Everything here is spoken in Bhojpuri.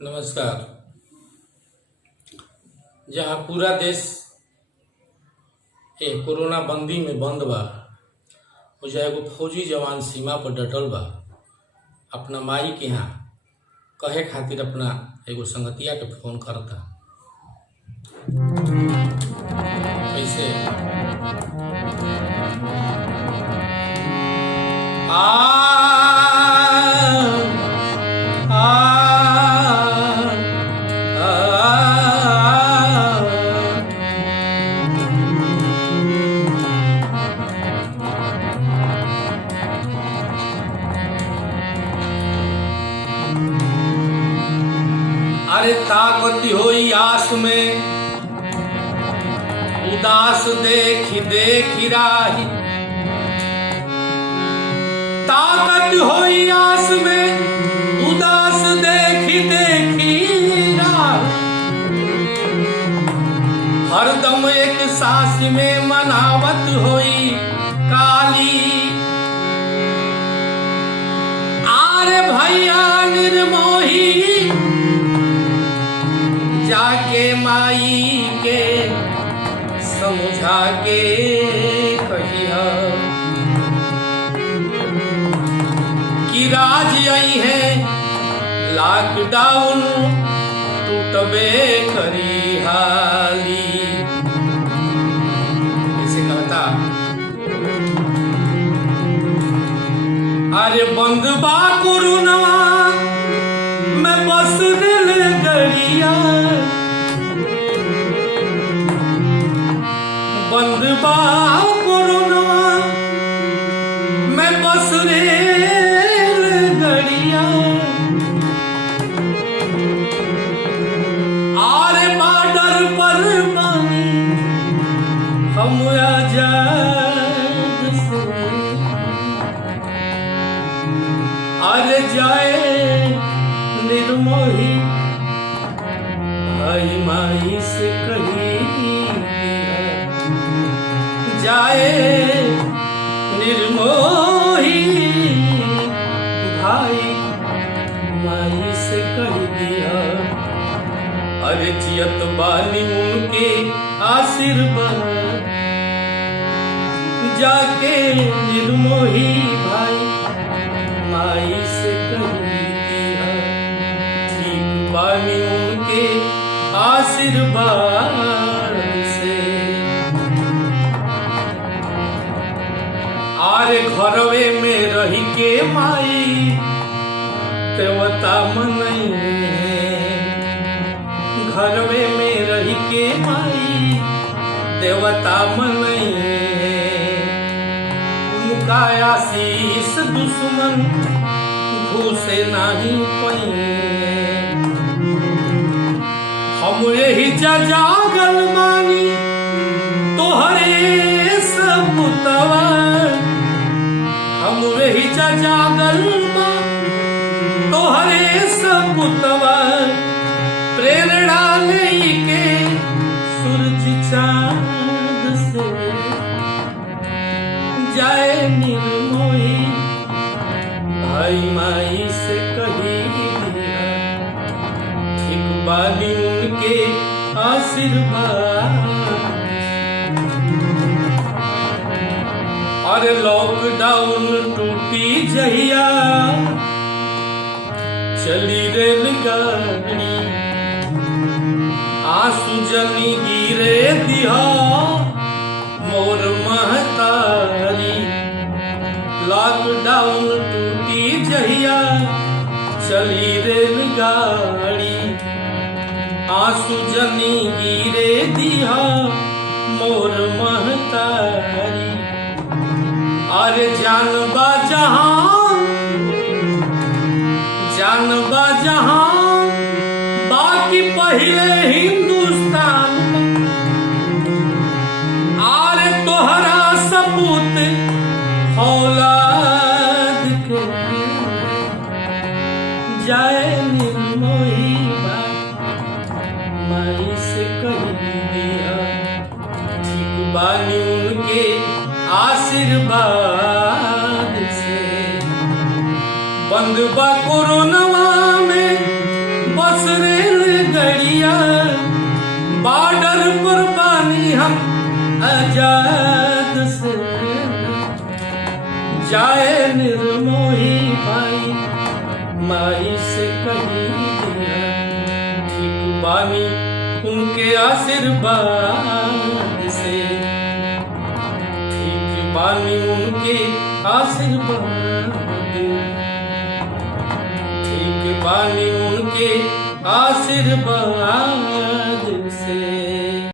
नमस्कार। जहाँ पूरा देश ए कोरोना बंदी में बंद बा, ओजा एगो फौजी जवान सीमा पर डटल बा, अपना माई के यहाँ कहे खातिर अपना एगो संगतिया के फोन करता। कैसे अरे ताकत होई आस में, उदास देखी देखी राही। ताकत होई आस में, उदास देखी देखी राही। हरदम एक सांस में मनावत होई काली। आरे भैया निर्मोही जाके माई के समझा के कहिया कि राज आई है लॉकडाउन टूटबे करी हाली। ऐसे कहता। अरे बंद बा कोरोना मैं बस दिल गरिया। बंद बा कोरोना मैं बस रेल गरिया। आरे बॉर्डर पर बानी हम आजाद से। अरे जाए निर्मोही भाई माई से कही। जाए निर्मोही भाई माई से कह दिया। अरे जियत बानी उनके आशीर्वाद। जाके निर्मोही भाई माई से कह दिया। ठीक बानी उनके आशीर्वाद से। आरे घरवे में रही के माई देवता मनई है। घरवे में रही के माई देवता मनई है। मुकाया शीस दुश्मन घूसे नहीं पई। हम यही जागल मानी तोहरे सबूतवा। हम वही जागल तोहरे सबूतवा। प्रेरणा लेके सूरज चांद से। जाए निर्मोही भाई माई से कही दिया। ठीक बानी उनके आशीर्वाद। अरे लॉकडाउन टूटी जहिया चली रेलगाड़ी। आंसू जनी गिरे दिया मोर महतारी। लॉकडाउन टूटी जहिया चली रेलगाड़ी। आंसू जनी गिरे दिया मोर महतारी। अरे जानबा जहां बाकी पहले हिंदुस्तान। आरे तोहरा सपूत औलाद के। जाए निर्मोही माई से कह दिया। ठीक बानी उनके आशीर्वाद से। बंद बा कोरोना में बस जाए निर्मोही भाई माई से कही दिया ठीक बानी उनके आशीर्वाद से ठीक बानी उनके आशीर्वाद ठीक बानी उनके आशीर्वाद से।